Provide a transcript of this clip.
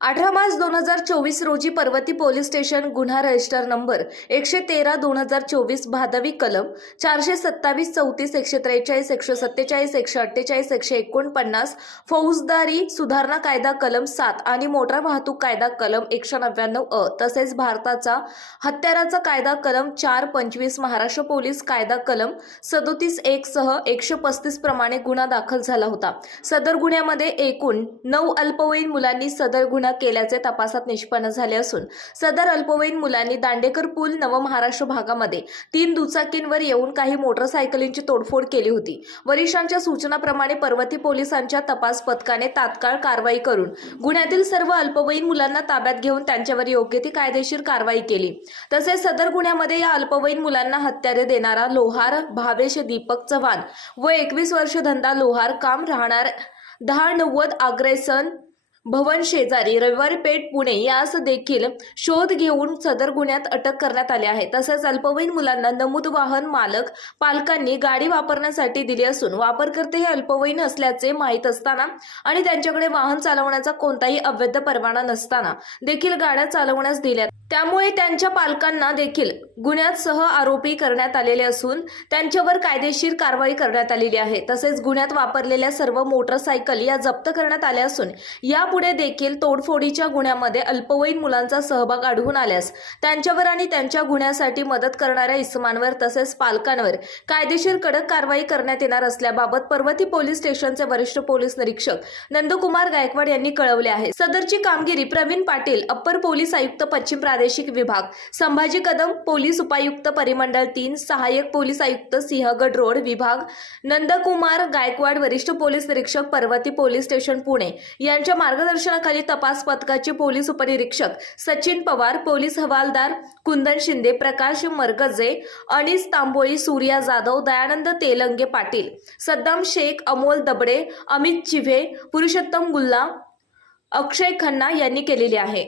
अठरा मार्च दोन हजार चोवीस रोजी पर्वती पोलीस स्टेशन गुन्हा रजिस्टर नंबर एकशे तेरा दोन हजार चोवीस भादवी कलम चारशे सत्तावीस चौतीस एकशे त्रेचाळीस एकशे सत्तेचाळीस एकशे अठ्ठेचाळीस एकशे एकोणपन्नास फौजदारी सुधारणा कायदा कलम सात आणि मोटार वाहतूक कायदा कलम एकशे नव्याण्णव अ तसेच भारताचा हत्याराचा कायदा कलम चार पंचवीस महाराष्ट्र पोलीस कायदा कलम सदोतीस एक सह एकशे पस्तीस प्रमाणे गुन्हा दाखल झाला होता. सदर गुन्ह्यामध्ये एकूण नऊ अल्पवयीन मुलांनी सदर गुन्हा केल्याचे तपासात निष्पन्न झाले असून सदर अल्पवयीन मुलांनी दांडेकर पूल नवमहाराष्ट्र भागामध्ये तीन दुचाकींवर येऊन काही मोटरसायकलींची तोडफोड केली होती. वरिष्ठांच्या सूचनाप्रमाणे पर्वती पोलिसांच्या तपास पथकाने तात्काळ कारवाई करून गुन्ह्यातील सर्व अल्पवयीन मुलांना ताब्यात घेऊन त्यांच्यावर योग्य ती कायदेशीर कारवाई केली. तसेच सदर गुन्ह्यामध्ये या अल्पवयीन मुलांना हत्यारे देणारा लोहार भावेश दीपक चव्हाण व एकवीस वर्ष धंदा लोहार काम राहणार दहा नव्वद अग्रेसन भवन शेजारी रविवारी पेठ पुणे यास देखील शोध घेऊन सदर गुन्ह्यात अटक करण्यात आली आहे. तसेच अल्पवयीन मुलांना नमूद वाहन मालक पालकांनी गाडी वापरण्यासाठी दिली असून वापरकर्ते हे अल्पवयीन असल्याचे माहीत असताना आणि त्यांच्याकडे वाहन चालवण्याचा कोणताही अवैध परवाना नसताना देखील गाड्या चालवण्यास दिल्या त्यामुळे त्यांच्या पालकांना देखील गुन्ह्यात सह आरोपी करण्यात आलेले असून त्यांच्यावर कायदेशीर कारवाई करण्यात आलेली आहे. तसेच गुन्ह्यात वापरलेल्या सर्व मोटरसायकल या जप्त करण्यात आल्या असून यापुढे देखील तोडफोडीच्या गुन्ह्यामध्ये अल्पवयीन मुलांचा सहभाग आढळून आल्यास त्यांच्यावर आणि त्यांच्या गुन्ह्यासाठी मदत करणाऱ्या इसमांवर तसेच पालकांवर कायदेशीर कडक कारवाई करण्यात येणार असल्याबाबत पर्वती पोलीस स्टेशनचे वरिष्ठ पोलीस निरीक्षक नंदकुमार गायकवाड यांनी कळवले आहे. सदरची कामगिरी प्रवीण पाटील अप्पर पोलीस आयुक्त पश्चिम प्रादेशिक विभाग. संभाजी कदम पोलीस उपायुक्त परिमंडळ तीन सहाय्यक पोलीस आयुक्त सिंहगड रोड विभाग नंदकुमार गायकवाड वरिष्ठ पोलीस निरीक्षक पर्वती पोलीस स्टेशन पुणे. यांच्या मार्गदर्शनाखाली तपास पथकाचे पोलीस उपनिरीक्षक सचिन पवार पोलीस हवालदार कुंदन शिंदे प्रकाश मरगजे अनिस तांबोळी सूर्या जाधव दयानंद तेलंगे पाटील सद्दाम शेख अमोल दबडे अमित चिव्हे पुरुषोत्तम गुल्ला अक्षय खन्ना यांनी केलेली आहे.